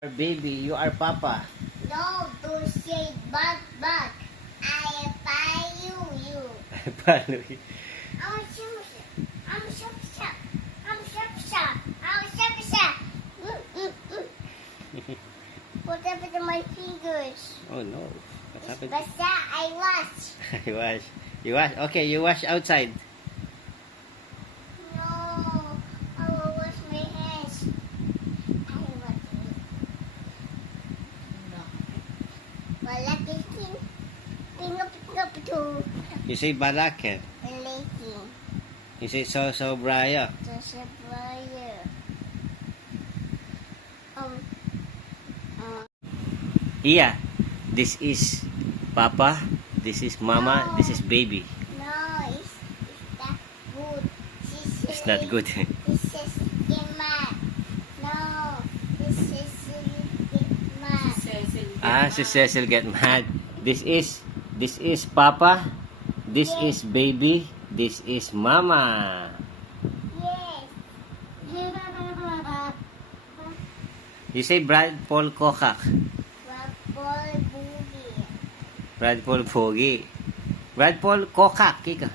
Baby, you are Papa. No, to say back. I buy you. Paano yun? I'm shop. What happened to my fingers? Oh no. What happened? Basta, I wash. You wash. You wash. Okay, you wash outside. No, I will wash my hands. I want to. No. Wala kising. Pingap to. You say balaket. Laking. You say so braya. Just a fire. Iya. This is Papa. This is Mama. No. This is baby. No, it's not good. It's not good. This is mad. No, this is mad. Si Cecil get mad. This is Papa. This is baby. This is Mama. Yes. You say Brad Paul Kokak. Boogie. Brad Paul Pogi. Brad Paul Kokak. Kika.